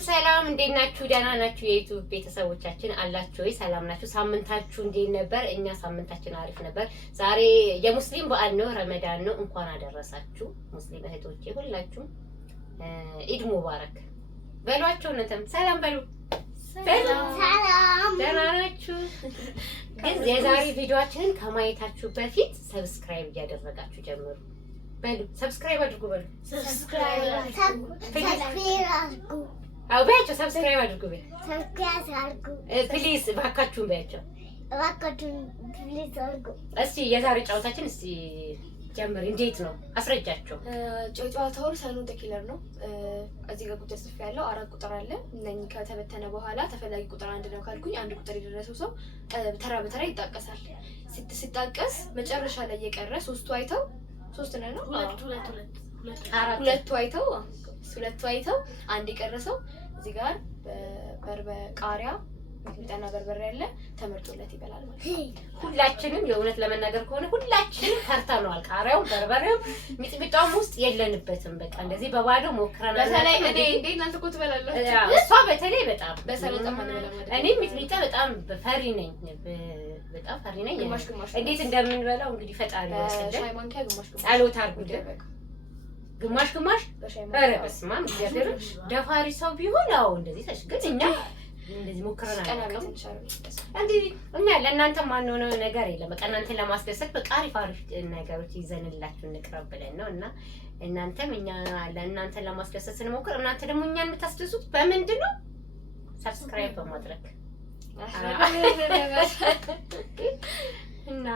ሰላም እንዴት ናችሁ? ደህና ናችሁ? የዩቲዩብ ቤተሰቦቻችን አላችሁ ወይ? ሰላም ናችሁ? ሳምንታችሁ እንዴት ነበር? እኛ ሳምንታችን አሪፍ ነበር። ዛሬ የሙስሊም በዓል ነው፣ ረመዳን ነው። እንኳን አደረሳችሁ ሙስሊም እህቶቼ ሁላችሁም። ኢድ ሙባረክ በሏቸው። እነተም ሰላም በሉ። ሰላም ደህና ናችሁ? ግን የዛሬ ቪዲዮአችንን ከማየታችሁ በፊት ሰብስክራይብ እያደረጋችሁ ጀምሩ። በሉ ሰብስክራይብ አድርጉ። በሉ ሰብስክራይብ አድርጉ። አው በያቸው ሰብስክራይብ አድርጉ። ፕሊዝ ባካችሁን በያቸው ፕሊዝ አድርጉ። እስቲ የዛሬ ጨዋታችን እስቲ ጀምሪ። እንዴት ነው አስረጃቸው። ጨዋታው ሳይኖን ተኪለር ነው። እዚህ ጋር ቁጥር ጽፍ ያለው 4 ቁጥር አለ። እነኚህ ከተበተነ በኋላ ተፈላጊ ቁጥር አንድ ነው ካልኩኝ አንድ ቁጥር የደረሰው ሰው ተራ በተራ ይጣቀሳል። ሲጣቀስ መጨረሻ ላይ የቀረ ሶስቱ አይተው ሶስት ነው ሁለቱ አይተው አንድ የቀረሰው እዚህ ጋር ቃሪያ ሚጥሚጣና በርበሬ ያለ ተመርጦለት ይበላል ማለት ነው። ሁላችንም የእውነት ለመናገር ከሆነ ሁላችንም ፈርተናል። ቃሪያው በርበሬው ሚጥሚጣውም ውስጥ የለንበትም። በቃ እንደዚህ በባዶ ሞክረናል። በተለይ እኔ እናንተ እኮ ትበላላችሁ። እሷ በተለይ በጣም በሰላጣ ማለት ነው። እኔ ሚጥሚጣ በጣም ፈሪ ነኝ። እንዴት እንደምንበላው እንግዲህ ፈጣሪ ይወስደን። ሻይ ማንኪያ ግማሽ ጸሎት አድርጉ። ግማሽ ኧረ በስመ አብ እግዚአብሔር ደፋሪ ሰው ቢሆን አዎ እንደዚህ ግን እኛ እንደዚህ ሞክረናል። እንግዲህ እኛ ለእናንተ ማንሆነው ነገር የለም። በቃ እናንተን ለማስደሰት በቃ አሪፍ ነገሮች ይዘንላችሁ እንቅረብ ብለን ነው። እና እናንተም እኛ ለእናንተ ለማስደሰት ስንሞክር እናንተ ደግሞ እኛን የምታስደሱት በምንድን ነው? ሰብስክራይብ በማድረግ እና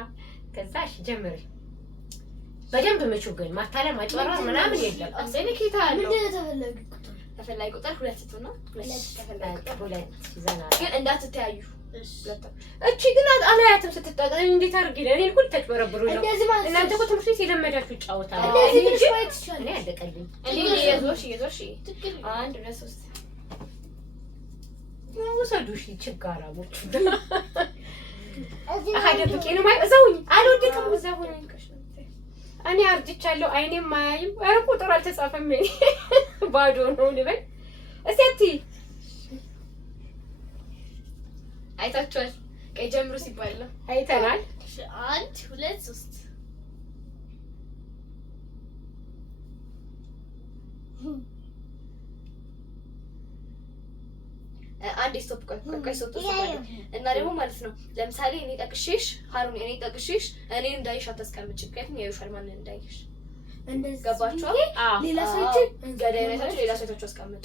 ከዛ እሺ ጀምሪ። በደንብ ምቹ ግን ማታለያ ማጭበርበር ምናምን የለም። አሰነኪታ ነው። ተፈላጊ ቁጥር 2 ነው። 2 ዘና ግን እንዳትተያዩ። እቺ ግን አላያትም ስትጣጣ እንዴት አድርጊ ለኔ እኮ ተጭበረብሩ ነው። እናንተ እኮ ትምህርት ቤት የለመዳችሁ ጫወታ ነው። እኔ አለቀልኝ። እኔ የዞሽ 1 2 3 ወሰዱሽ ችጋራሞች አደብቄ ነው ማለት እዛውኝ አልወደቅም። እዛውኝ እኔ አርጅቻለሁ። አይኔም ማያይም። ኧረ ቁጥር አልተጻፈም። ባዶ ነው ልበል። እስቲ አይታችኋል? ቀይ ጀምሩ ሲባል ነው አይተናል። 1 2 3 አንድ ስቶፕ ቆይ ሶቶ እና ደግሞ ማለት ነው። ለምሳሌ እኔ ጠቅሼሽ ሃሩን እኔ ጠቅሼሽ እኔ እንዳይሽ አታስቀምጪ። ምክንያቱም ያዩሻል ማን እንዳይሽ። እንደዚህ ገባችሁ? ሌላ ሰዎች ገዳይነታችሁ ሌላ ሰዎች አስቀምጡ።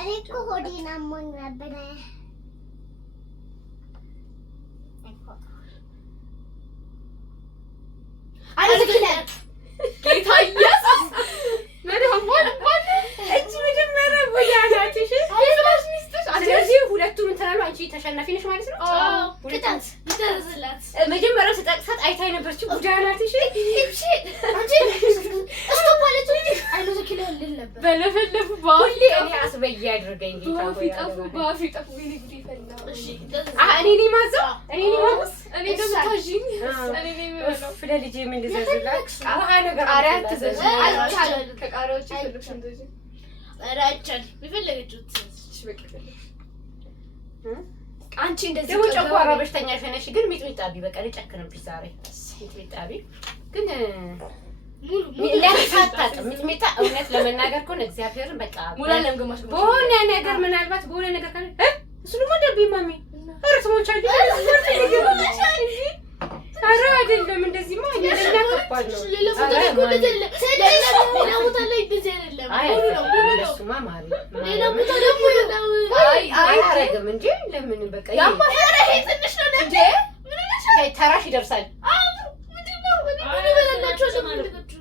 እኔ እኮ ሆዴን አሞኝ ነበር። ሁለቱም እንተናሉ። አንቺ ተሸናፊ ነሽ ማለት ነው። ቅጣት ይደረስላት። መጀመሪያው ተጠቅሳት አይታይ ነበርች ጉዳናት። እሺ አንቺ እስቶ ማለት ነው። አይሎ ዘኪለ ልል ነበር በለፈለፉ ባውሊ እኔ አስበይ ያድርገኝ ጌታ ሆይ ባፊ ጠፉ ይልግዲ ፈላ። እሺ እኔ ነኝ ማዘው እኔ ደግሞ ታጂኝ እኔ ነኝ ማለት ፍለ ልጄ ምን ልዘዝላክ ውሃ ነገር ቃሪያ ተዘዝ አልቻለ ከቃሪያዎች ይፈልክሽ እንደዚህ አራቻል ቢፈልገችው ትሽበቅ ይፈልክ አንቺ እንደዚህ ደግሞ ጨጓራ በሽተኛ ሸነሽ። ግን ሚጥሚጣ ቢበቃ ልጨክንብሽ ዛሬ። ሚጥሚጣ ግን ሚጥሚጣ እውነት ለመናገር ከሆነ እግዚአብሔርን በቃ ሙላለም ግማሽ በሆነ ነገር ምናልባት በሆነ ነገር ካለ እሱ ደግሞ ደቢ ማሚ እርትሞች አይ አረ አይደለም እንደዚህ ማለት ከባድ ነው። ሌላ ቦታ ላይ እንደዚህ አይደለም። እሱማ ማሪ ሌላ ቦታ ደግሞ አያረግም እንጂ ለምን በቃ ይሄ ትንሽ ነው እንዴ? ምን ይመስላል? ተራሽ ይደርሳል። ምንድነው? ምን ይበላላችሁ ለማለታችሁ?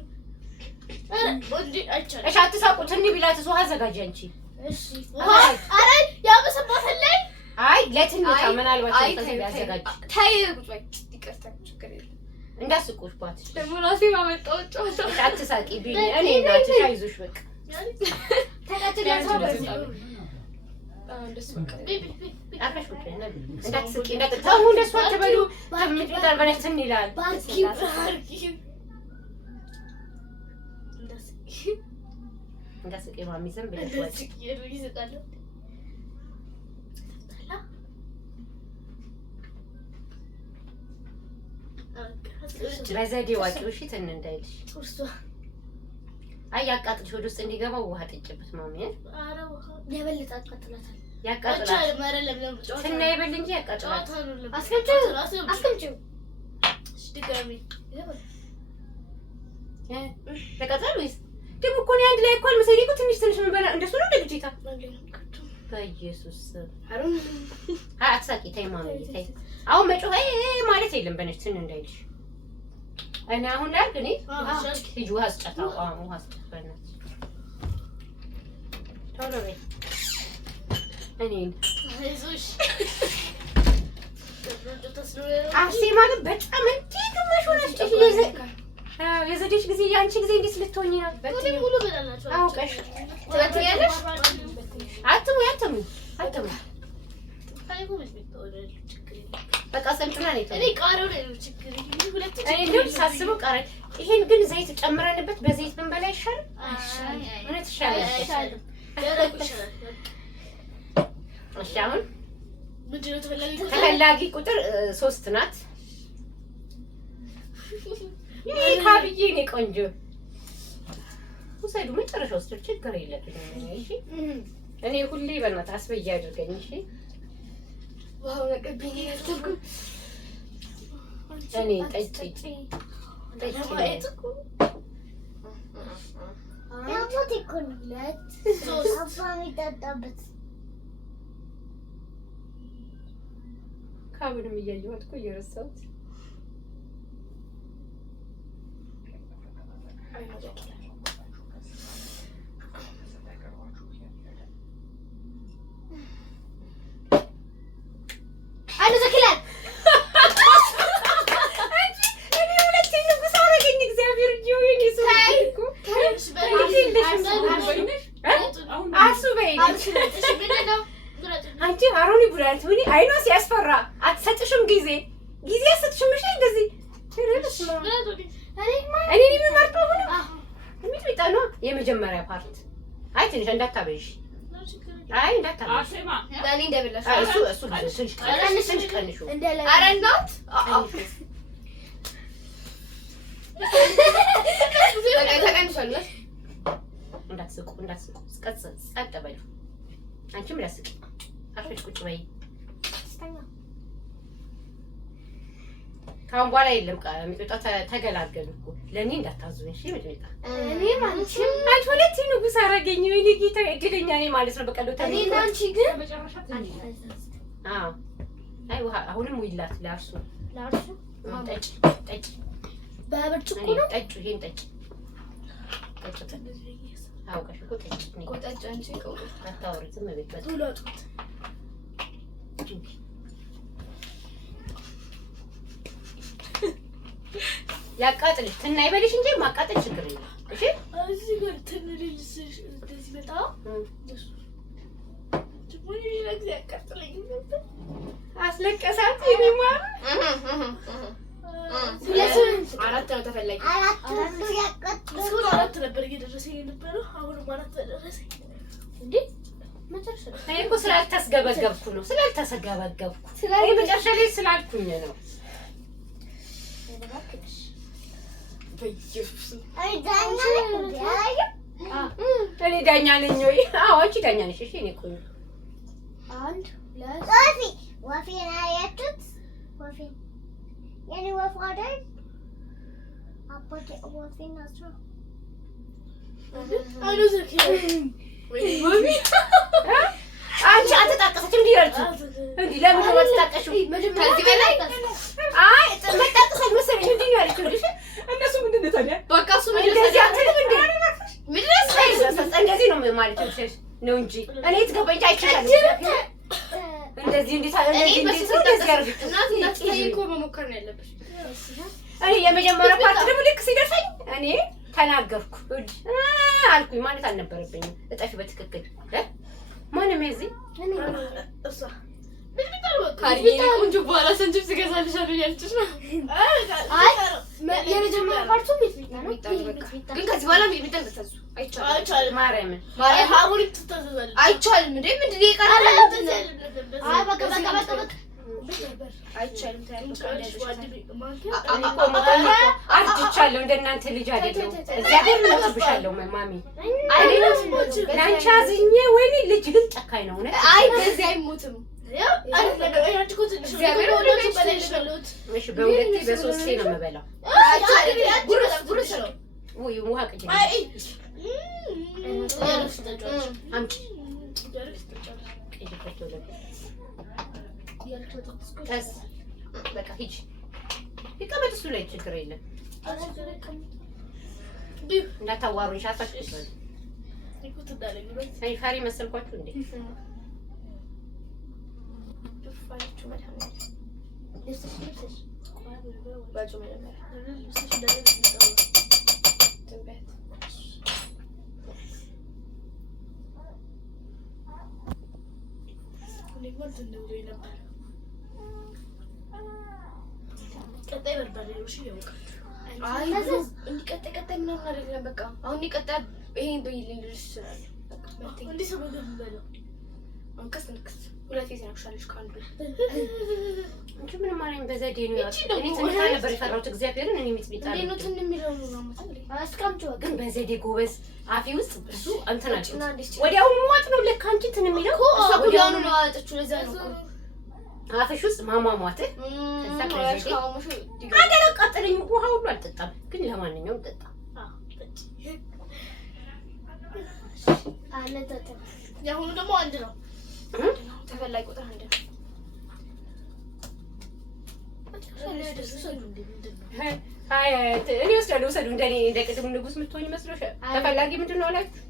እሺ አትሳቁ። ትንሽ ቢላት ውሃ አዘጋጅ አንቺ። እሺ አረ ያበሰባታል ላይ አይ ለትንሽ ምናልባት ተሰብ ያዘጋጅ ታይ ቁጭ በይ። ይቅርታ ችግር የለም። እንዳስቁሽባት ደግሞ ራሴ ማመጣው ጫወታ አትሳቂ ቢኝ እኔ እናትሽ አይዞሽ በቃ ተቀጥላችሁ እንደሱ አፈሽ ወጥቶ እንዳትስቂ እንዳትታው እንደሱ አትበሉ። ተምጥጣል በነስ እንይላል ባርኪ እንዳስቀኝ ማሚ ዝም ብለሽ ወጪ በዘዴ ዋቂው እሺ ትን እንዳይልሽ አይ ያቃጥልሽ ወደ ውስጥ እንዲገባው ውሃ ጥጭበት ማሚ ኧረ ውሃ የበለጠ አቃጥላታል ያቃጥላል ትና ይበል እንጂ ያቃጥላል አስቀምጪው ድጋሚ ተቃጥላል ወይስ ደግሞ እኮ ነው አንድ ላይ እኮ አልመሰለኝ እኮ ትንሽ ምን በላ እንደሱ ነው ደግጂታ በኢየሱስ አትሳቂ ተይ ማሚ ተይ አሁን መጮህ ማለት የለም በነች ትን እንዳይልሽ እኔ አሁን ላይ ግን ልጅ ውሃ አስጨታ ውሃ አስጨታናት ቶሎ በይ እኔ አይዞሽ አርሴማ ግን በጣም እንዴት ግማሽ ሆነሽ የዘዴሽ ጊዜ ያንቺ ጊዜ እንዴት ልትሆኚ ነው? በትኝ ሙሉ በላላችሁ አውቀሽ ትበትኛለሽ። አትሙ በቃ ሰምጥና ነው እኔ ቃሪያው ላይ ችግር ይሄ ሁለት እኔ እንደው ሳስበው ቃሪያ ይሄን ግን ዘይት ጨምረንበት በዘይት ምን በላይ ይሻል ምን ይሻላል? ደረቁ ይሻላል። እሺ አሁን ምንድነው ተፈላጊ ቁጥር 3 ናት። ይሄ ካብዬ ነው ቆንጆ ወሰዱ መጨረሻው ውስጥ ችግር የለብኝም። እሺ እኔ ሁሌ በእናትህ አስበይ አድርገኝ። እሺ ዋው ለቀብኝ ያልኩ እኔ ጠጪ ያሞት ይኮንለት አባሚ ተጣጣበት ካብንም እያየሁት እኮ እየረሳሁት አንቺ አሮኒ ብራንት ምን አይኗ ሲያስፈራ አትሰጥሽም ጊዜ አትሰጥሽም። እሺ እንደዚህ እኔ የሚመርጠው ሆነ ሚጥሚጣ ነው የመጀመሪያ ፓርት። አይ ትንሽ እንዳታበይሽ። አይ እንዳታበይሽ ለኔ እንደበላሽ እሱ ትንሽ ቀንሹ። ኧረ እናት ተቀንሻለሽ። እንዳትስቁ ጸጥ በሉ። አንቺም ላስቂ አርፈሽ ቁጭ በይ። ካሁን በኋላ የለም ሚጥሚጣ ተገላገሉ እኮ ለኔ እንዳታዙኝ። እሺ ሚጥሚጣ እኔም አንቺም አንቺ ሁለት ንጉስ አረገኝ። ወይኔ ጌታ እድለኛ ነኝ ማለት ነው። በቀሎ እኔ እና አንቺ ግን አዎ አይ ውሃ አሁንም ውይላት ለአርሱ ጠጭ በብርጭቆ ነው ጠጭ። ይሄን ጠጭ አውቀሽ እኮ ጠጭ አንቺ አታወሪ ዝም በይ በቶሎ አጥቁት። ያቃጥልሽ ትና ይበልሽ እንጂ ማቃጠል ችግር የለም። እሺ እዚህ ጋር ትንልልሽ እንደዚህ በጣም አስለቀሳት ይኒማ አራት ነው ተፈላጊ አራት ነበር እየደረሰኝ የነበረው አሁንም አራት ደረሰኝ እንዴ መጨረሻ ላይ እኮ ስላልተስገበገብኩ ነው ይሄ መጨረሻ ላይ ስላልኩኝ ነው። እኔ ዳኛ ነኝ ወይ? አዎ አንቺ ዳኛ ነሽ። እሺ እኔ እኮ አንድ ወፌ አያችሁት? ወፌ የኔ ወፍ አይደል? አባቴ ወፌ ናቸው። አንቺ አትጣቀሰችም እንዴ? ያልኩ እንዴ ለምን ነው አትጣቀሽው? ከዚህ በላይ አይ መጣቀሰች መሰለኝ እንዴ ነው ያልኩ። እነሱ ምንድን ነው ታዲያ? በቃ እሱ እንደዚህ አትልም እንዴ? ምንድነው ሳይዘሰ እንደዚህ ነው ማለት ነው እንጂ እኔ ትገባኝ አይቻልም። እንደዚህ እንዴት እንደዚህ ያርግ እናት እኮ መሞከር ነው ያለብሽ። እኔ የመጀመሪያ ፓርት ደግሞ ልክ ሲደርሰኝ እኔ ተናገርኩ አልኩኝ ማለት አልነበረብኝም። እጠፊ በትክክል ማንም እዚህ እኔ እሷ ምን ቢታው ካሪዬ ቆንጆ በኋላ ሰንጅብ ትገዛልሻለሁ ያልችሽ ነው። አይ የመጀመሪያ ፓርቱ ሚጥሚጣ ነው ግን ከዚህ በኋላ ሚጥሚጣ ተታዙ አይቻልም። ማርያምን ሀሙሪ ትታዘዛለች። አይቻልም እንዴ ምንድን ነው የቀረ? አይ በቃ አይቻልም ታያለሽ። አርጅቻለሁ እንደናንተ ልጅ አይደለሁ። እግዚአብሔር ይሞትብሻለሁ ማሚ። ለአንቺ አዝኜ ወይኔ ልጅ ግን ጨካኝ ነው እውነት። አይ በዚህ አይሞትም። እግዚአብሔር ሁለቱም በላይ ነው። እሺ በሁለቴ በሶስቴ ነው የምበላው። ጉርስ ነው። ወይ ውሃ ቅጂ አምጪ ቀስ በቃ ሂጂ ይቀመጥ እሱ ላይ ችግር የለም። እንዳታዋሩኝ ሻታችሁ ፈሪ መሰልኳችሁ እንዴ? ቀጣይ በርበሬ ነው። እሺ ያውቃል። አይ ቀጣይ ምናምን አይደለም። በቃ አሁን ቀጣይ ይሄን በይልኝ ልልሽ ይችላል። እንዴ ሰው በገበለው አንከስ ንክስ ሁለቴ ተናክሻለሽ ካንዱ እንጂ ምን ማለት በዘዴ ነው ያለው። እኔ ትንሽ ነበር የፈራሁት እግዚአብሔርን። እኔ ሚጥሚጣ እንዴ ነው ትን የሚለው ነው አስቀምጪው። ግን በዘዴ ጎበዝ አፌ ውስጥ ብዙ እንትን አለ። ወዲያው ሟጥ ነው ለካ አንቺ ትን የሚለው እሷ ወዲያው ነው ያወጣችው። ለዛ ነው አፍሽ ውስጥ ማሟሟት ከዛ ከዘዴ አገር አቃጠለኝ። ውሃ ሁሉ አልጠጣም፣ ግን ለማንኛውም ጠጣ። ያሁኑ ደግሞ አንድ ነው። ተፈላጊ ቁጥር አንድ ነው። አይ እኔ ወስዳለሁ። ውሰዱ። እንደኔ እንደ ቅድሙ ንጉስ የምትሆኝ መስሎሽ? ተፈላጊ ምንድን ነው አላችሁ?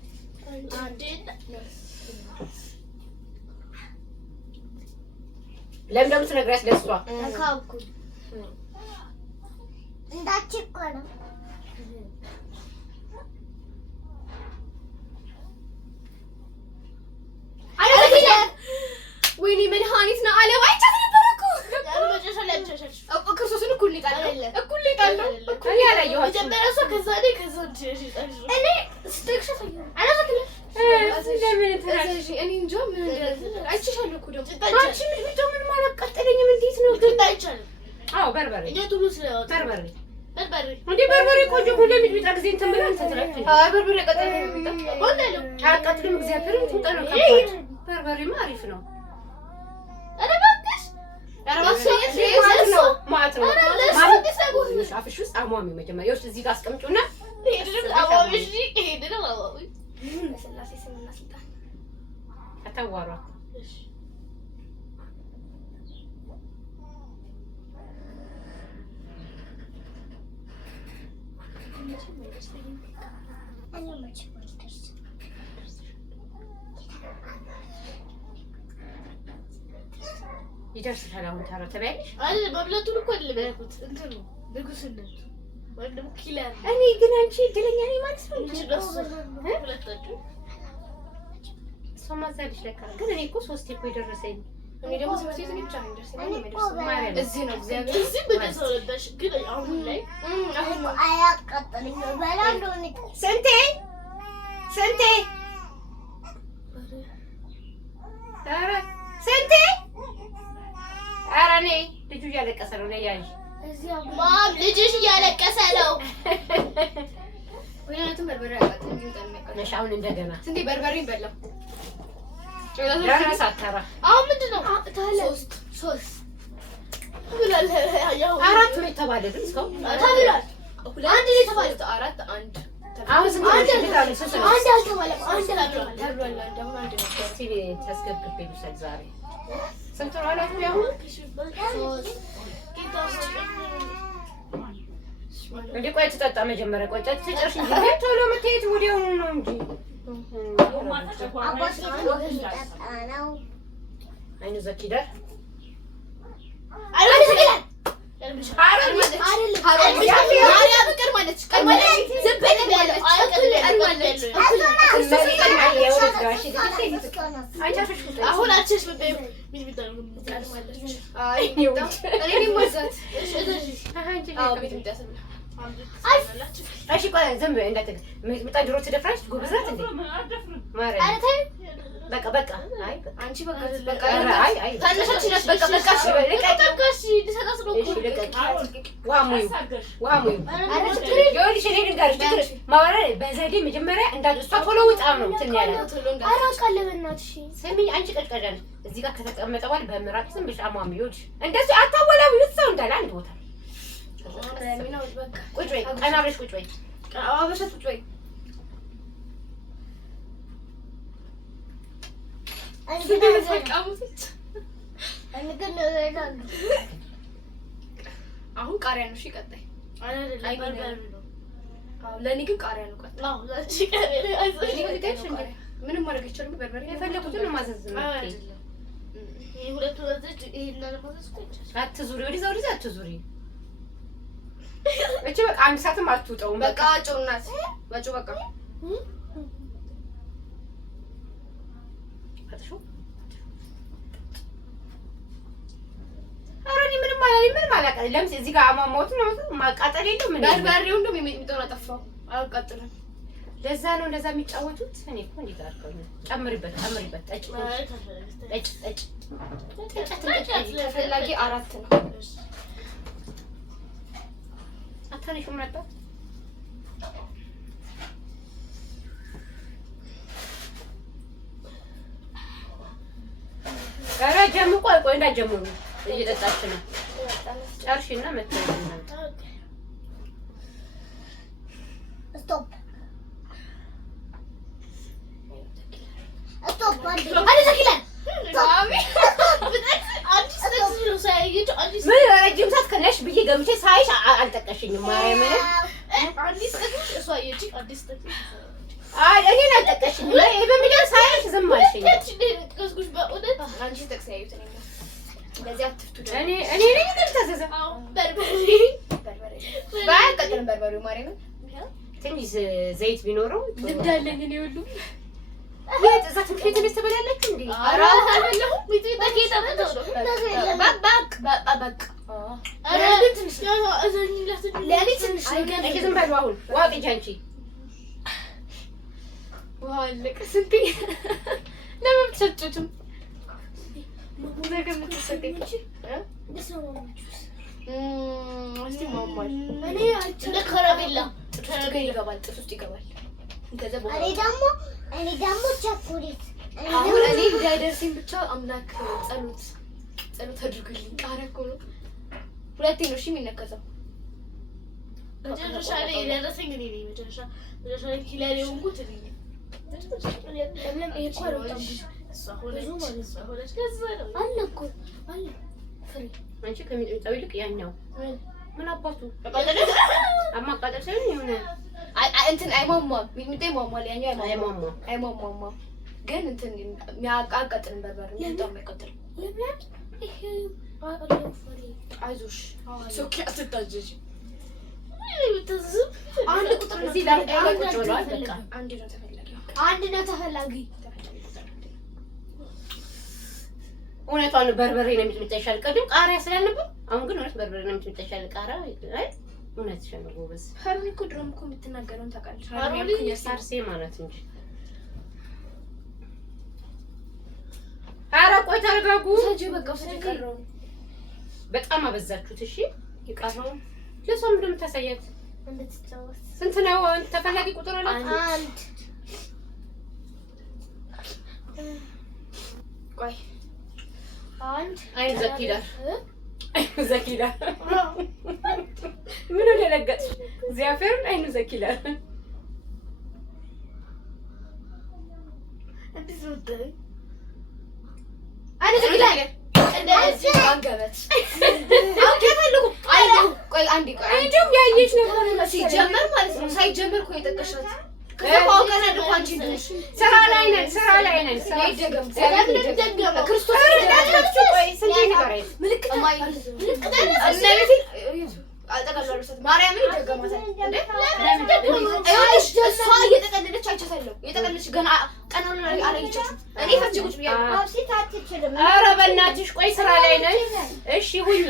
ለምን ደግሞ ትነግሪያት ለእሷ? ካውኩ እንዳትቆ ነው። ወይኔ መድኃኒት ነው አለ አይቻት ነበር እኮ መጨረሻ ላይ አልቻለሽ እኮ ክርስቶስን እኩል ሊጣለው እኔ አላየኋትም። መጀመሪያ እሷ ከዛ ላይ ከዛ እኔ ስትክሸፍ ለምን ትላለሽ? እኔ እንጃ ምን አይቻለሁ እኮ ደግሞ አንቺ ምን እንደው ምን ማለት ቀጠለኝም። እንዴት ነው ግን አይቻልም? አዎ በርበሬ የቱሉ ስለያወጣ በርበሬ እንዴ በርበሬ ቆንጆ ሁሉ ሚጥሚጣ ጊዜ እንትን ብለን ተትራክኝ። አይ በርበሬ ቀጠለኝ ሚጥሚጣ ወንደለው አቃጥልም። እግዚአብሔርን ትንቀነው በርበሬማ አሪፍ ነው። ማለት ነው አፍሽ ውስጥ አሟሚ መጀመሪያ ይኸውልሽ እዚህ ጋር አስቀምጪውና አታዋሯት። ይደርስሻል። አሁን ታራ ተበያለሽ አይደል? መብላቱን እኮ አይደለም ያልኩት እንትኑ ንጉስነት ወይም ደግሞ ኪለር። እኔ ግን አንቺ እድለኛ ነኝ ማለት ነው። ሁለታችሁ እሷ ማዛልሽ ለካ። ግን እኔ እኮ ሶስቴ እኮ የደረሰኝ እኔ ደግሞ ትምህርት ቤት ብቻ ነው ማርያም እዚህ ነው እግዚአብሔር እዚህ በደሰው ነበር። ግን አሁን ላይ አያቃጥልኝ በላንዶ ስንቴ ኧረ ስንቴ ኧረ እኔ ልጁ እያለቀሰ ነው። ነይ ያዥ ማም ልጅሽ እያለቀሰ ነው። ወይናቱን በርበሬ አቃጥልኝ ነሽ አሁን እንደገና ስንቴ በርበሬ በላው ሳታራ አሁን ምንድን ነው ሶስት ብላል። ያው አራት ነው የተባለ ግን እስካሁን ታብሏል። አንድ ነው የተባለው። አራት አንድ አሁን ስንት ነው? አንድ አልተባለም። አንድ ተብሏል። አሁን አንድ ነው። እስኪ ታስገብግቤ ልውሰድ ዛሬ። ስንት ነው አላችሁ? ያሁን እንደ ቆይ ትጠጣ መጀመሪያ። ቆይ ትጨርሽ እንጂ ቶሎ የምትሄድ ወዲያውኑ ነው እንጂ አይኑ ዘኪዳር እሺ ቆይ ዝም በይ እንዳትል ሚጥሚጣ ድሮ ትደፍራለች ጎበዝ ናት እንዴ ማርያም በቃ በቃ አይ አንቺ በቃ አይ ታነሳችሁ ነሽ በቃ ልቀቃሽ ልሰጣት ነው እኮ ዋሙዩ ይኸውልሽ እኔ ልንገርሽ ችግር ማውራት በዘዴ መጀመሪያ እንዳል እሷ ቶሎ ውጣ ነው እንትን ያላት ኧረ ቃል በእናትሽ ስሚኝ አንቺ ቀጭቀጫ ነሽ እዚህ ጋር ከተቀመጠ በኋላ በምራቅ ዝም ብለሽ አሟሚ ይኸውልሽ እንደዚህ አታወላውዪ ሰው እንዳለ አንድ ቦታ ቁጭ በይ ቀና ብለሽ ቁጭ በይ አበሻት ቁጭ በይ አሁን ቃሪያ ነው። እሺ ቀጣይ ለእኔ ግን ቃሪያ ነው። ምንም ማድረግ አይቻልም። በርበሬ የፈለኩትን ነው ማዘዝ ነው። አትዙሪ ወዲዛ አትዙሪ። እቺ በቃ አንድ ሰዓትም አትውጠውም። በቃ ጨው ናት። በጨው በቃ አጥሹ አረኒ ምንም አላለኝ ምንም አላውቅም። ለምን እዚህ ጋር አሟሟቱ ነው ማቃጠል የለም ምን በርበሬው እንደው የሚጥሚጣውን አጠፋው አያቃጥልም። ለዛ ነው እንደዛ የሚጫወቱት። እኔ እኮ እንዴት አድርገው ነው ጨምሪበት ጠጭ ተፈላጊ 4 ነው። አታነሽም ነበር ኧረ ጀምሩ ቆይ እንዳትጀምሩ እየጠጣች ነው ጨርሽና መተውና ስቶፕ አንዴ ዘኪላን ምን ረጅም ሰዓት ከነሽ ብዬ ገምቼ ሳይሽ አልጠቀሽኝም። ማርያምን አይ እኔን አልጠቀሽኝም። ይሄ በሚዲያ ሳይሽ ዝም አልሽኝ። አንቺ ተክሳዩት ነው እንደዚህ አትፍቱ። እኔ ነኝ ግን ተዘዘ ባያቃጥልም በርበሬው ማርያምን ትንሽ ዘይት ቢኖረው ልምዳለኝ እኔ ሁሉ እዛ ትምክህት ቤት ትበላለችሁ እንዴ? ኧረ አልበላሁም። ሚጥሚጣ ከየጠበተው ነው ዝም በሉ አሁን ውሃ ቅጂ አንቺ ውሃ አለቀ። ስንቴ ለምን ትሰጡትም ነገር ምትሰጠኝ እስቲ ማማል እኔ እንደ ከረሜላ ይገባል ጥርስ ውስጥ ይገባል። እኔ ደግሞ ቸኮሌት አሁን እኔ እንዳይደርሰኝ ብቻ አምላክ ጸሎት አድርጉልኝ። ቃሪያ እኮ ነው 2 ነው እሺ የሚነከሰው መጨረሻ ላይ የደረሰኝ እኔ ነኝ። መጨረሻ ላይ ኪላሌ ወንኩት እኔ ነኝ። ለምን ይሄ እኮ አልወጣም እሷ ሆነች ከዛ ነው አለ እኮ አለ ፍሬ አንቺ ከሚጥሚጣው ይልቅ ያኛው ምን አባቱ አማቃጠል ሳይሆን የሆነ እንትን አይሟሟም። ሚጥሚጣ ይሟሟል። ያኛው አይሟሟም ግን እንትን የሚያቃጥልን በርበሬ በጣም የሚያቃጥል ለምን ይሄ አይዞሽ ሶኪ አትታጀጂ። አንድ ቁጥር እዚህ ላይ ቁጭ ብሏል። በቃ አንድ ነው ተፈላጊ እውነቷን ነው። በርበሬ ነው የሚጥሚጣ ይሻል። ቅድም ቃሪያ ስላልነበር አሁን ግን እውነት በርበሬ ነው የሚጥሚጣ ይሻል። ቃሪያ አይ እውነትሽን ነው ጎበዝ። ሀሩኒ እኮ ድሮም እኮ የምትናገረውን ታውቃለች። ሀሩኒ ሳርሴ ማለት እንጂ ኧረ ቆይ ተረጋጉ። ሰጂ በቃ ስለቀረው በጣም አበዛችሁት። እሺ ይቀርነው ለሷም እንደምታሳያት እንድትጫወት ስንት ነው ተፈላጊ ቁጥር አለ? 1 ቆይ 1 አይኑ ዘኪዳር ምን ደነገጥሽ? እግዚአብሔርን አይኑ ዘኪዳር እንዴት ነው ተይ አንድ ዘኪዳር እንደዚህ አንገበት አውቄታለሁ። ቆይ አንዴ ቆይ እንደውም ያየች ነበር ሲጀመር ማለት ነው። ሳይጀመር እኮ የጠቀሻት ከዛ ባውቀና ደግሞ አንቺ ስራ ላይ ነን ይደገም ክርስቶስ እንዳትረሱ። ቆይ ስንት ነገር አይደል ምልክት ማርያምን ይደገማታል እንዴ? እሷ እየጠቀለለች አይቻታለሁ። እየጠቀለለች ገና ቀናውን አላየቻችሁም። እኔ ፈጅ ቁጭ ብያለሁ። አብሲት አትችልም። ኧረ በእናትሽ ቆይ ስራ ላይ ነን። እሺ ሁኚ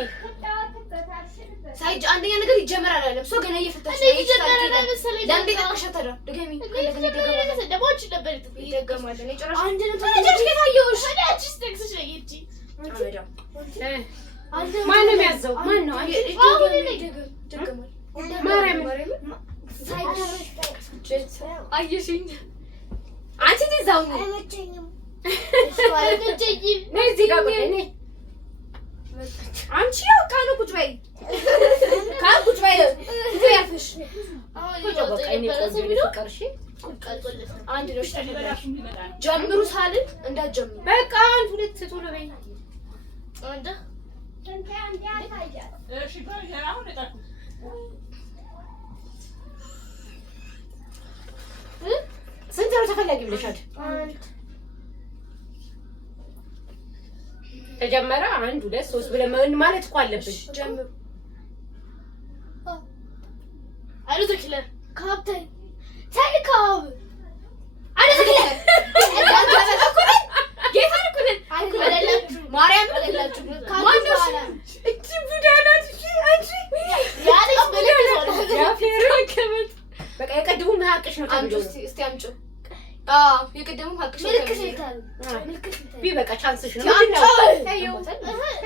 ሳይጅ አንደኛ ነገር ይጀመራል አይደለም ሰው ገና እየፈታች ነው ይጀመራል መሰለኝ ለምን ተከሸተለ ደገሚ ደሞች ነበር ይደገማል እኔ ጭራሽ አንድ ነው ተጀሽ ከታየውሽ አዲስ ቴክስት ነው ይቺ ማን ነው ያዘው ማን ነው ደገማል ማርያም አየሽኝ አንቺ ትዛው ነው አይመቸኝም ነይ እዚህ ጋር ቁጭ ነይ አንቺ ያው ካኑ ቁጭ በይ ካኑ ቁጭ በይ ትያፍሽ ቁጭ በቃ እኔ ቆንጆ ፍቅር እሺ አንድ ነው ጀምሩ ሳልን እንዳትጀምሩ በቃ አንድ ሁለት ቶሎ በይ አንተ እሺ ባይ አሁን እጣኩ ስንት ነው ተፈላጊ ብለሻል ተጀመረ 1 2 3 ብለን ማለት እኮ አለብን ጀምሩ አሉ ተክለር ካፕቴን ታይካው ማርያም እቺ ቡዳናት እሺ አንቺ በቃ የቀድሙ ሀቅሽ ነው ተብሎ እስቲ አምጪ የቀደሙ ሀቅሽ ነው ምልክት ይታል ምልክት ይታል ቢበቃ ቻንስሽ ነው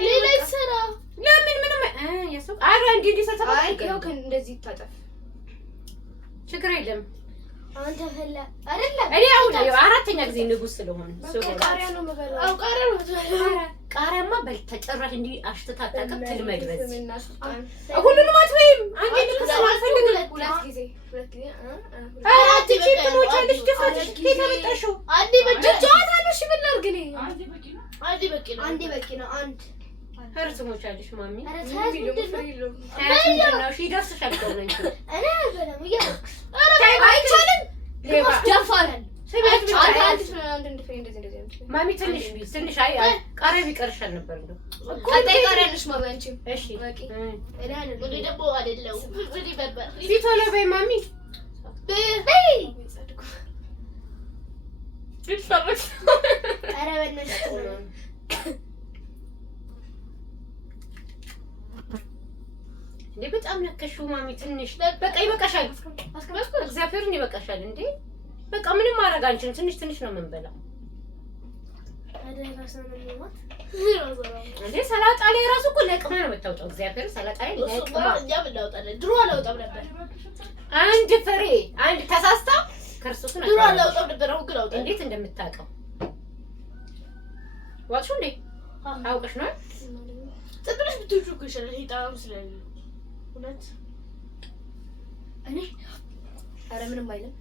ሌላ ይሰራ ለምን ምንም ያሰው አረ እንዴ ሰተባ ያው እንደዚህ ይታጠፍ ችግር የለም አንተ ፈላ አይደለም እኔ አሁን አራተኛ ጊዜ ንጉስ ስለሆነ ቃሪያ ነው መበላ አውቃራ ነው ቃሪያማ በልተጨራሽ እንዲህ አሽተታጣቀም ትልመድ በዚህ እናስጣን ሁሉንም አትበይም አንዴ ንጉስ አልፈልግም ሁለት ጊዜ አራት ጊዜ ትሞቻለሽ ድፋትሽ ተመጣሽው አንዴ በጀዋታ ነው ሽብላ አርግኔ አንዴ በቂ ነው አንዴ በቂ ነው አንዴ በቂ ነው አንድ ህርጽሞቻለሽ ማሚ አረ ታስ ምንድነው ታያችሁ ሺ ደርስሻል ተውነኝ እኔ አልበላም እያልኩሽ አይቻልም ሌባ ደፋለን ሰበት አንድ ብቻ አንድ አንድ እንደዚህ ማሚ ትንሽ አይ ቃሪያ ቢቀርሻል ነበር እንደው ቀጣይ ቃሪያ ነሽ ማሚ አንቺ እሺ በቂ እኔ አይደለም ወደ ደግሞ አይደለም ወደ በርበር ፊቶሎ በይ ማሚ በይ ይፈረክ አረ በእናትሽ እንዴ በጣም ነከሽው ማሚ ትንሽ በቃ ይበቃሻል እግዚአብሔርን ይበቃሻል እንዴ በቃ ምንም ማድረግ አንችልም ትንሽ ነው የምንበላው አደረጋስ ነው ማለት እንዴ ሰላጣ ላይ ራሱ እኮ ለቅማ ነው የምታውጣው እግዚአብሔር ሰላጣ ላይ ለቅማ እኛ ብናውጣለን ድሮ አላውጣም ነበር አንድ ፍሬ አንድ ተሳስታ ክርስቶስን ድሮ አላውጣም ነበር አሁን ግን አውጣ እንዴት እንደምታውቀው ዋቹ እንዴ አውቀሽ ነው ትብልሽ ብትውጪ እኮ ይሻላል ሂጣም ስለሌለ እውነት እኔ አረ ምንም አይልም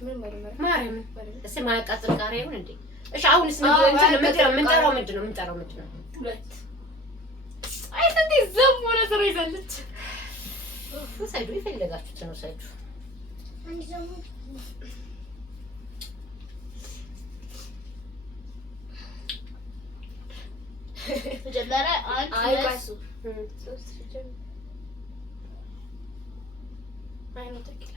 ምንም አይልም ማርያም እሺ ማያቃጥል ቃሪያ ይሁን እንዴ እሺ አሁንስ ምንጠራው ምንድነው ሁለት አይ እንዴ ዘም ሆነ ሰው ይዘልች ወሰዱ ይፈልጋችሁት ነው ወሰዱ አንድ ደግሞ መጀመሪያ አንድ ሁለት ሶስት ሲጀምር አይኑ ተኪላ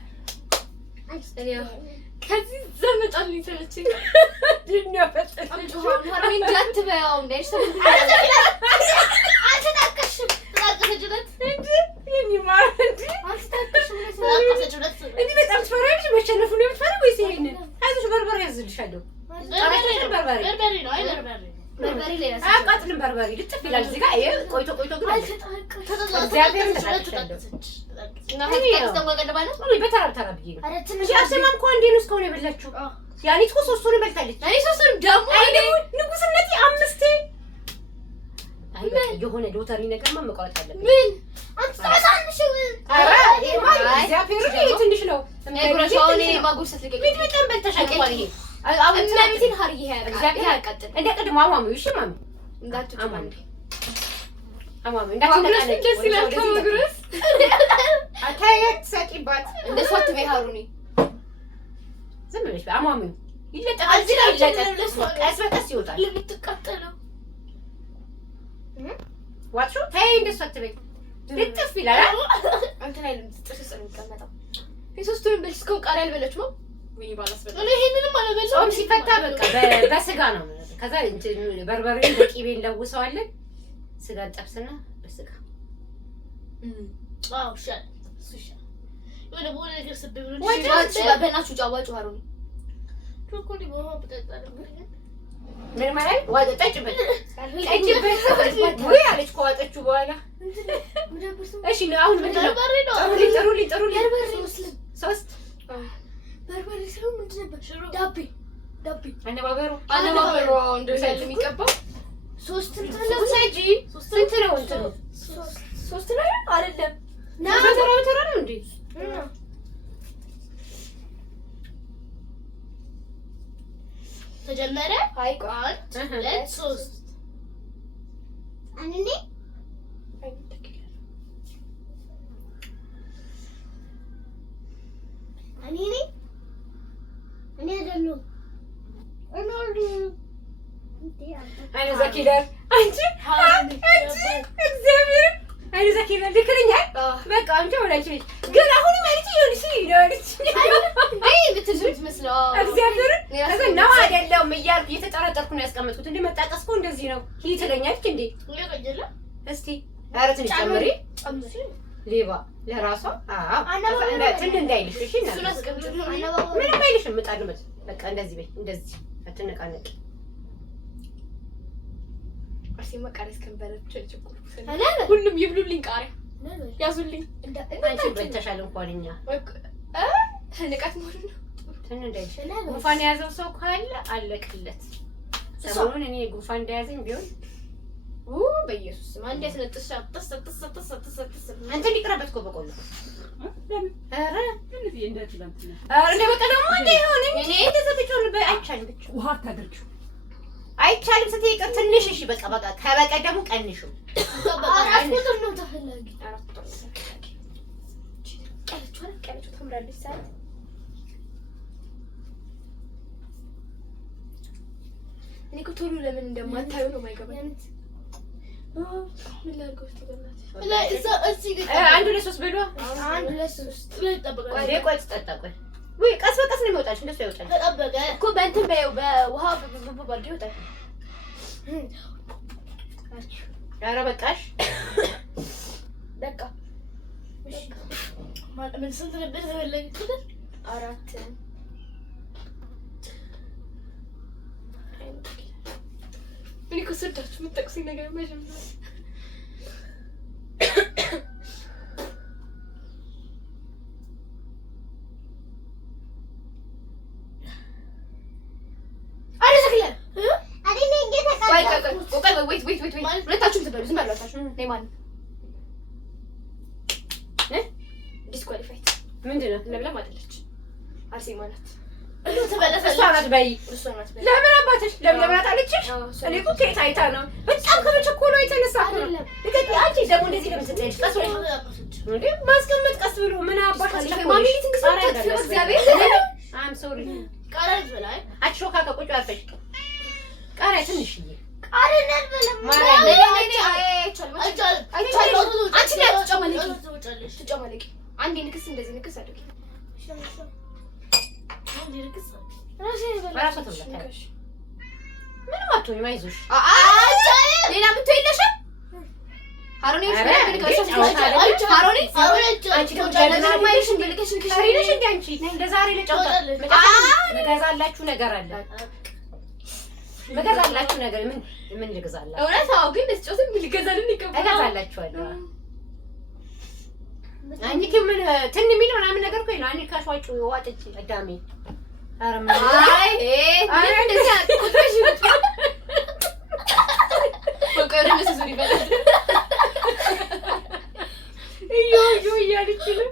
ከዚህ ዘመጣል ይሰለችኝ ድንያ ፈጠን ማርያም እንጃት በያው እንደሽ አልተጣቀሽም ተጣቀሰችለት እንዴ የኔ ማር እንዴ አልተጣቀሽም ተጣቀሰችለት እንዴ በጣም ትፈራለሽ መሸነፉ ነው የምትፈራው ወይስ ይሄንን አይዞሽ በርበሬ ያዝልሻለሁ በርበሬ ነው አይ በርበሬ በርበሬ ሌላ አያቃጥልም በርበሬ ልጥፍ ይላል እዚህ ጋር ይሄ ቆይቶ ግን አልተጣቀሽም እግዚአብሔር ተጣቀሻለሁ እና ከዚህ ተንጓቀደባለ ወይ በተራ ብዬ ነው አረ ትንሽ እንጂ አሰማም እኮ አንዴ ነው እስካሁን የበላችሁ ያኔት እኮ ሶስቱን በልታለች እኔ ሶስቱንም ደግሞ አይኔ ንጉስነቴ አምስቴ አይ በቃ የሆነ ሎተሪ ነገርማ መቆረጥ አለብኝ ምን አንተ ታሳንሽ ኧረ እግዚአብሔር ይሄ ትንሽ ነው ጉራሻውን እኔ ማጉርሰት ልቀቅ ቤት በጣም በልተሻል እንኳን ይሄ አሁን እናንተን ሀርዬ ያቃ እግዚአብሔር ያቃጥል እንደ ቅድሙ አማሙ እሺ ማሚ እንዳትጨማም አማሙ እንዳትነቃለች ደስ ይላል ከመጉረስ አታየት ሰቂባት እንደሷ አትበይ ሀሩኒ ዝም ብለሽ አማሙ ይለጠቃል እዚህ ላይ ይለጠቃል ቀስ በቀስ ይወጣል ለምትቃጠለው ዋቹ ተይ እንደሱ አትበይ ልጥፍ ይላል አንተ ላይ ለምትጥርስ ነው የሚቀመጠው የሶስቱንም በልሽ እስካሁን ቃሪያ አልበላችም ነው ወይ ባላስበላ እኔ ይሄንንም አለበላም ጾም ሲፈታ በቃ በስጋ ነው ከዛ በርበሬ በቂቤ እንለውሰዋለን ስጋ እንጠብስና በስጋ አዎ ሻል ሱሻ ወደ ቦሌ ነገር ሰበብ ነው ዋጭ በእናትሽ ጫዋጭ አሩን ቾኮሊ በውሃ በጠጣ ነበር ምን ማለት ዋጭ ጠጭበት ወይ አለች ከዋጠችው በኋላ እሺ ነው አሁን ምን ነው ጥሩልኝ ሶስት በርበሬ ሰው ምንድን ነበር? ዳቤ አነባበሩ እንደዚህ ያለ የሚቀባው ሶስት ስንት ነው እንትኑ ሶስት ነው አይደለም ተራ ነው እንዴ ተጀመረ አይ አንድ ሁለት ሶስት አንኔ እኔ አይደለም አይነ ዘኪለር አንቺ እግዚአብሔር አይነ ዘኪለር ልክልኛል በቃ አንቺ ወላንቺ ግን አሁን ማለት ይሆን አይ ብትዝሩት መስለው እግዚአብሔር ነው አይደለም እያልኩ እየተጠራጠርኩ ነው ያስቀመጥኩት እንዴ መጣቀስኩ እንደዚህ ነው ይሄ ትለኛለች እንዴ ለቀጀለ እስቲ ኧረ ትንሽ ጨምሪ ሌባ ለራሷ እንትን እንዳይልሽ እሺ ምንም አይልሽም ምጣልበት በቃ እንደዚህ በይ እንደዚህ አትነቃነቂ አርሲ መቃረስ ከንበረች ቸኩል ሁሉም ይብሉልኝ ቃሪያ ያዙልኝ አንቺ በተሻለ እንኳን እኛ ንቀት ማለት ነው ትን እንዳይልሽ ጉንፋን የያዘው ሰው ካለ አለቅለት ሰሞኑን እኔ ጉንፋን እንደያዘኝ ቢሆን በኢየሱስ ማን እንደተነጥሻ ተሰጥተሰ አንተ ሊቀርበት እኮ በቆሎ ኧረ እንዴ እንደትላንት ነው እንደ በቃ ደግሞ እንደ ይሆን እኔ ተዘብጮን አይቻልም ብቻ ውሃ ታደርጊው አይቻልም ስትይ ትንሽ እሺ በቃ ከበቀደሙ ቀንሽው አራት ቁጥር ነው ተፈላጊ ቀለቹ ተምራለች ሰዓት እኔ እኮ ቶሎ ለምን እንደማታዩ ነው የማይገባኝ ምን ላድርገው እስኪ በእናትሽ ላይ እዚህ አንድ ለሶስት በሉ አንድ ለሶስት ተጠበቀ ቆይ ተጠጣ ቆይ ወይ ቀስ በቀስ ነው የሚወጣሽ እንደሱ ያወጣል ተጠበቀ እኮ በእንትን በውሃ ባልዲ ይወጣል ኧረ በቃሽ በቃ ምን ስንት ነበር ተበለኝ አራት እኔ እኮ ስዳችሁ የምትጠቅሱኝ ነገር መጀመሪያ ሁለታችሁም ትበሉ ዝም በሏታችሁ ነይ ማን ዲስኳሊፋይድ ምንድን ነው ለምለም አይደለች አርሴማ ናት እሷ ናት በይ እሷ ናት በይ ለምን አባትሽ ለምን አለችሽ እኔ እኮ ከየት አይታ ነው በጣም ከመቸኮሏ የተነሳ እኮ ነው ልቀቂ አንቺ ደግሞ እንደዚህ ለምን ስትሄጂ ቀስ ብለሽ እንዴ ማስቀመጥ ቀስ ብሎ ምን አባሽ ማሚሊ ትንግስት እግዚአብሔር አም ሶሪ ቃላት በላይ አትሾካ ከቁጭ አርፈሽ ቃሪያ ትንሽዬ አረናል በለም ማርያም አንቺ ላይ ትጨማለቂ አንዴ ንክስ እንደዚህ ንክስ አድርጊ ራሷ ትብላለች ምንም አትሆኝም አይዞሽ ሌላ ምትው የለሽም ሃሮኒ ለዛሬ ለጨውታ መገዛላችሁ ነገር አለ መገዛላችሁ ነገር ምን ልገዛላችሁ እውነት አዎ ግን እስጮትም ልገዛልን ይገባል እገዛላችኋለሁ አንቺ ምን ትን የሚል ምናምን ነገር እኮ ይላል እኔ ካሽዋጩ ዋጥጭ አዳሜ ኧረ ምን አይ እንደዚህ አትቆጥሽ በቀረ መስዙሪ በላት እዩ እያለች ነው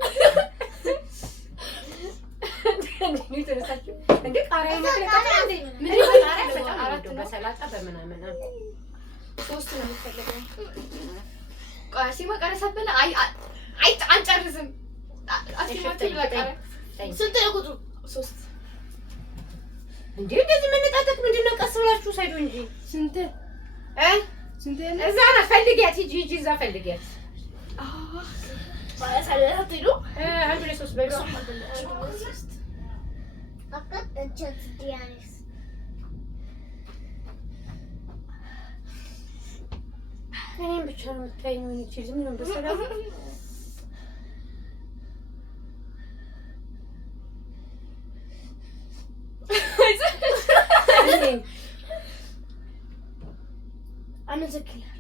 እንዴ ተነሳችሁ እንዴ ቃሪያ ማለት ምን አራት በሰላጣ በምናምን ሶስት ነው የምትፈልገው ቃሲ መቀረሰብለ አይ አንጨርስም አስማት ይበቃል ስንት ነው ቁጥሩ ሶስት እንዴ እንደዚህ መነጣጠቅ ምንድነው ቀስ ብላችሁ ሳይዱ እንጂ ስንት እዛ ነው ፈልጊያት ሂጂ እዛ ፈልጊያት ባለሳለታት ሄዶ አንዱ ለሶስት በሉ አቀጥ እንጨት ዲያኔስ እኔም ብቻ ነው የምታየኝ ምን ይችላል ምን እንደሰራ አመሰግናለሁ።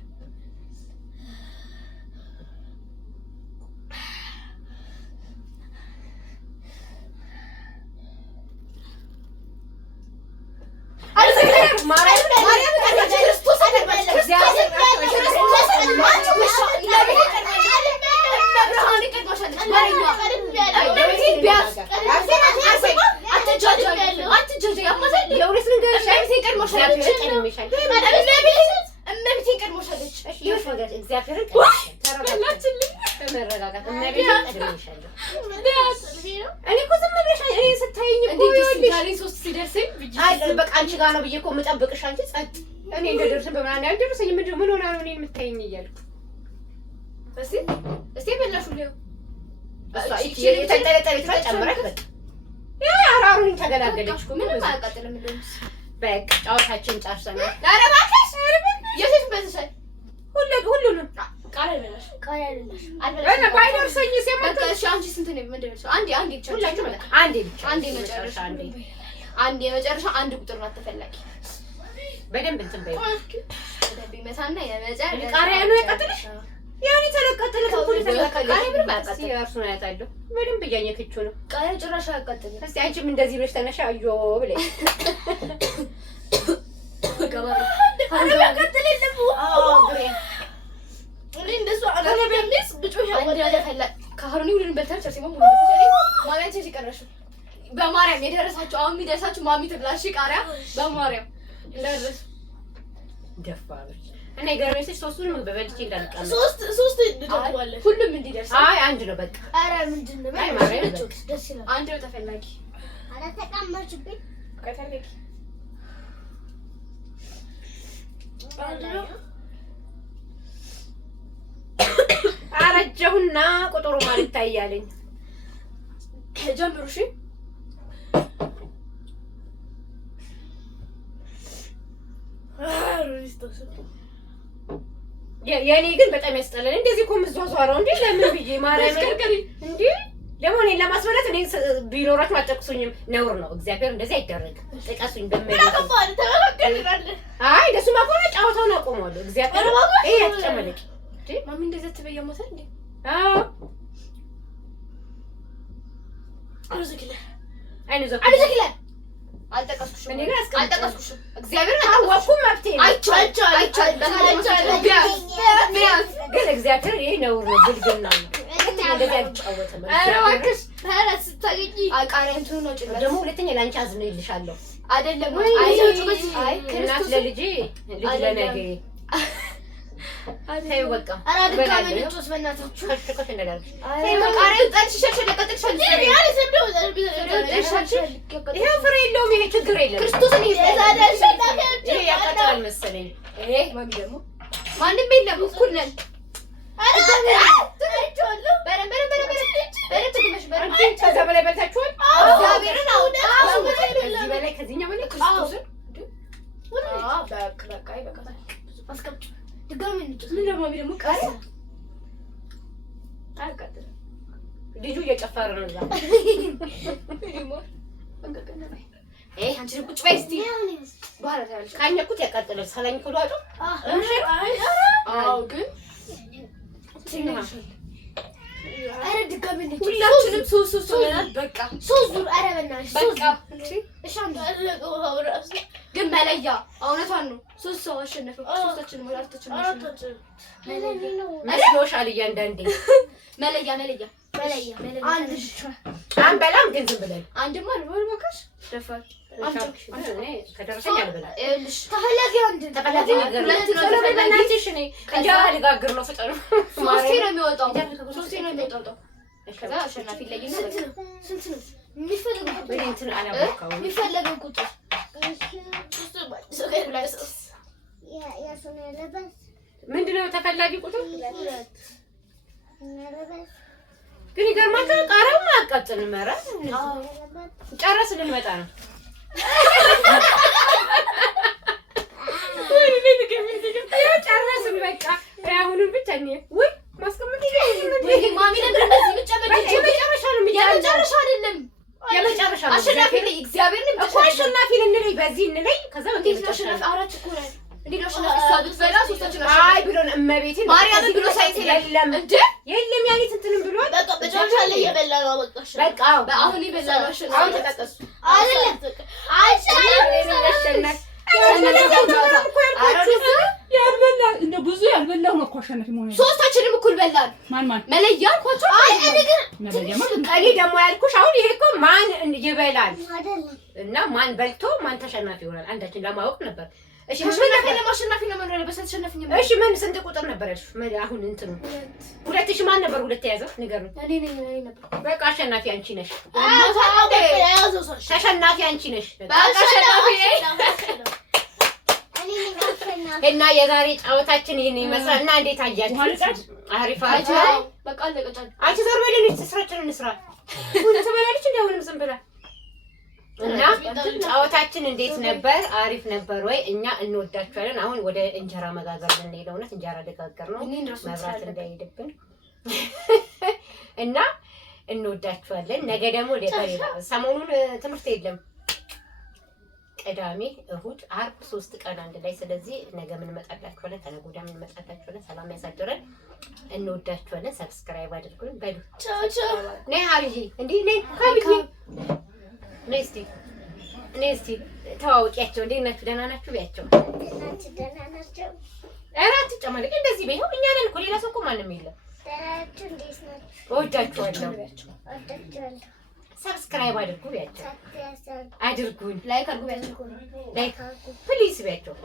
በቃ አንቺ ጋር ነው ብዬሽ እኮ የምጠብቅሽ አንቺ ጸጥ እኔ እንደደርስን በምናምን ያልደረሰኝ ምንድን ነው ምን ሆና ነው እኔን የምታይኝ እያልኩ እስቲ በላሹ ሊው የተንጠለጠለች ጨምረሽ በቃ ያ አራሩን ተገላገለች እኮ ምንም አያቃጥልም እንደውም በቃ ጫወታችን ጨርሰናል ኧረ እባክሽ የሴት በተሰል ሁሉንም ቃል አይበላሽ ቃል ባይደርሰኝ ሲያመጣ እሺ አንቺ ስንት ነው ምንድን ነው አንዴ ብቻ ሁላችሁ ማለት አንዴ መጨረሻ አንዴ የመጨረሻ አንድ ቁጥር ናት ተፈላጊ በደንብ እንትን በይ ደብ ይመታና የመጨረሻ ቃሪያ ነው ያቃጥልሽ ያኔ ተለቀጠለ ቃሪያ ምንም አያቃጥልም እርሱን አያታለሁ በደንብ እያኘከችው ነው ቃሪያ ጭራሽ አያቃጥልም እስቲ አንቺም እንደዚህ ብለሽ ተነሻ አዮ ብለሽ ቃሪያ ያቃጥልልም ግሬ እኔ እንደሱ አላደረገምስ ብጮህ ያወደፈላ ካህሩኒ ሁሉን በልታች ሲማ ሙሉ በልታች ማሚያንቺ ሲቀረሽ በማርያም የደረሳችሁ አሁን የሚደርሳችሁ ማሚ ትብላሽ ቃሪያ በማርያም እንደረስ ደፋለች እና ይገርምሽ ሶስቱንም በበልቼ እንዳልቀመጥ ሶስት እንደተዋለሽ ሁሉም እንዲደርስ አይ አንድ ነው በቃ ኧረ ምንድን ነው አይ ማርያም ደስ ይላል። አንድ ነው ተፈላጊ ኧረ ተቀመጭብኝ ከተፈላጊ አረጀሁና ቁጥሩ ማለት ይታያለኝ ጀምሩ እሺ የኔ ግን በጣም ያስጠላል እንደዚህ እኮ የምዟዟረው እንዴ ለምን ብዬ ማርያም እንዴ ደግሞ እኔን ለማስበላት እኔ ቢኖራችሁ አጠቅሱኝም ነውር ነው እግዚአብሔር እንደዚህ አይደረግም ጥቀሱኝ በመለከት አይ እንደሱማ ከሆነ ጫወታውን አቆማለሁ እግዚአብሔር ይሄ ያትጨመለቅ ማሚ እንደዚህ ትበየሞታ እንዴ አዎ አልዘክለ አልጠቀስኩሽም እኔ ግን አልጠቀስኩሽም እግዚአብሔር አወኩም መብቴ ነው አይቻልም ግን እግዚአብሔር ይሄ ነውር ነው ብልግና ነው እንደዚህ አልጫወተም ኧረ እባክሽ ኧረ ስታገኚ ቃሪያ እንትኑ ነው ጭራሽ ደግሞ ሁለተኛ ላንቺ አዝነልሻለሁ አይደለም አይ እናት ለልጄ ልጅ ለነገ አይ በቃ ኧረ ድጋሜ ልጮስ በእናታችሁ ከሽከሽ እንደላልሽ አይ ቃሪያ ጠልሽ ሸለቀጥልሽ ይሄ ፍሬ የለውም ይሄ ችግር የለም ክርስቶስን ይሄ ያቃጥላል መሰለኝ ማሚ ደግሞ ማንም የለም እኩል ነን ከዛ በላይ በልታችኋል ከዚህ በላይ ከዚህኛው በላይ ክርስቶስን በቃ ይበቃታል አስቀምጪ ድጋሜ ልጮስ ምን ደግሞ ደግሞ ቃሪያ አያቃጥልም ልጁ እየጨፈረ ነው እዛ አንቺ ቁጭ በይ እስኪ በኋላ ታያለሽ ካኘኩት ያቃጥላል ሰላኝ ከሏጡ አዎ ግን ኧረ ድጋሜ ልጮስ ሁላችንም ሶስት ሆነናል በቃ ሶስት ዙር ኧረ በእናትሽ በቃ እሺ አንዱ ግን መለያ እውነቷን ነው ሶስት ሰው አሸነፈ ሶስታችንም አራታችንም መስሎሻል እያንዳንዴ መለያ አንድ አንበላም ግን ዝም ብለን አንድማ አልበል በቃሽ ደፋር ከደረሰኝ አልበላም ይኸውልሽ ተፈላጊ አንድ ተፈላጊ ነገር ሁለት ነው ተፈላጊ ተፈላጊ ናትሽ እኔ እንጀራ ልጋግር ነው ፍጠሩ ሶስቴ ነው የሚወጣው ከዛ አሸናፊ ለይና ስንት ነው የሚፈለገው ቁጥር? ወይ እንትን አላወቀው የሚፈለገው ቁጥር ምንድነው ተፈላጊ ቁጥር ሁለት ግን ይገርማችኋል ቃሪያውም አያቃጥልም ኧረ ጨረስ ልንመጣ ነው ጨረስን በቃ አሁንም ብቻ ነው ወይ ማስቀመጥ ወይ ማሚ ነበር በዚህ ብቻ የመጨረሻ ነው የመጨረሻ አይደለም የመጨረሻ ነው አሸናፊ ነኝ እግዚአብሔር ነኝ እኮ አሸናፊ ነኝ በዚህ እንለይ ከዛ በቃ አሸናፊ አራት እኮ ነን እንዴት ነው እሷ ብትበላ ሶስታችን አይ ብሎን እመቤቴን ማርያም ብሎ ሳይት የለም እንዴ የለም ያኔት እንትንም ብሎ በቃ በጫቻ ላይ የበላ ነው በቃሽ በቃ አሁን ይበላል ማሽን አሁን ተጠቀሱ አይደለም አይሻልም ያልበላ እንደ ብዙ ያልበላው ነው እኮ አሸናፊ መሆን ሶስታችንም እኩል በላን ማን መለያ አልኳቸው አይ እኔ ግን እኔ ደግሞ ያልኩሽ አሁን ይሄ እኮ ማን ይበላል አይደለም እና ማን በልቶ ማን ተሸናፊ ይሆናል አንዳችን ለማወቅ ነበር እሺ አሸናፊ ነው ማለት በሰት ተሸናፊ ነው እሺ ምን ስንት ቁጥር ነበር ያልሽ አሁን እንትኑ ሁለት ሺህ ማን ነበር ሁለት የያዘው ንገሩኝ እኔ ነበር በቃ አሸናፊ አንቺ ነሽ ያዘው ሰው ተሸናፊ አንቺ ነሽ በቃ አሸናፊ እና የዛሬ ጨዋታችን ይሄን ይመስላል እና እንዴት አያችሁት አሪፍ አሪፍ በቃ አለቀጫል አንቺ ዞር በለኝ ስራችንን እንስራ ሁሉ ተበላለች እንደውንም ዝም ብላ እና ጨዋታችን እንዴት ነበር አሪፍ ነበር ወይ እኛ እንወዳችኋለን አሁን ወደ እንጀራ መጋገር ልንሄድ ነው እውነት እንጀራ ደጋገር ነው መብራት እንዳይሄድብን እና እንወዳችኋለን ነገ ደግሞ ለታሪራ ሰሞኑን ትምህርት የለም ቅዳሜ እሁድ አርብ 3 ቀን አንድ ላይ ስለዚህ ነገ ምን መጣላችኋለን ተነገ ወዲያ ምን መጣላችኋለን ሰላም ያሳድረን እንወዳችኋለን ሰብስክራይብ አድርጉን በሉ ቻው ቻው ነይ ሀሪጂ እንዴ ነይ ካብጂ ነይ እስቲ ተዋውቂያቸው እንዴት ናችሁ ደህና ናችሁ ቢያቸው ደህና ናቸው ኧረ አትጨማለቂ እንደዚህ በይው እኛ ነን እኮ ሌላ ሰው እኮ ማንም የለም ደህናችሁ እንዴት ናችሁ እወዳችኋለሁ ወዳችኋለሁ ሰብስክራይብ አድርጉ ቢያቸው አድርጉን ላይክ አድርጉ ቢያቸው ላይክ ፕሊዝ ቢያቸው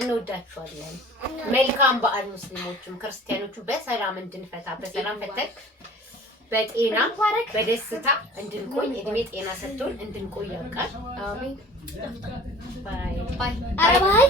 እንወዳችኋለን መልካም በዓል ሙስሊሞችም ክርስቲያኖችም በሰላም እንድንፈታ በሰላም ፈተክ በጤና በደስታ እንድንቆይ እድሜ ጤና ሰጥቶን እንድንቆይ ያውቃል አሜን ባይ አረ ባይ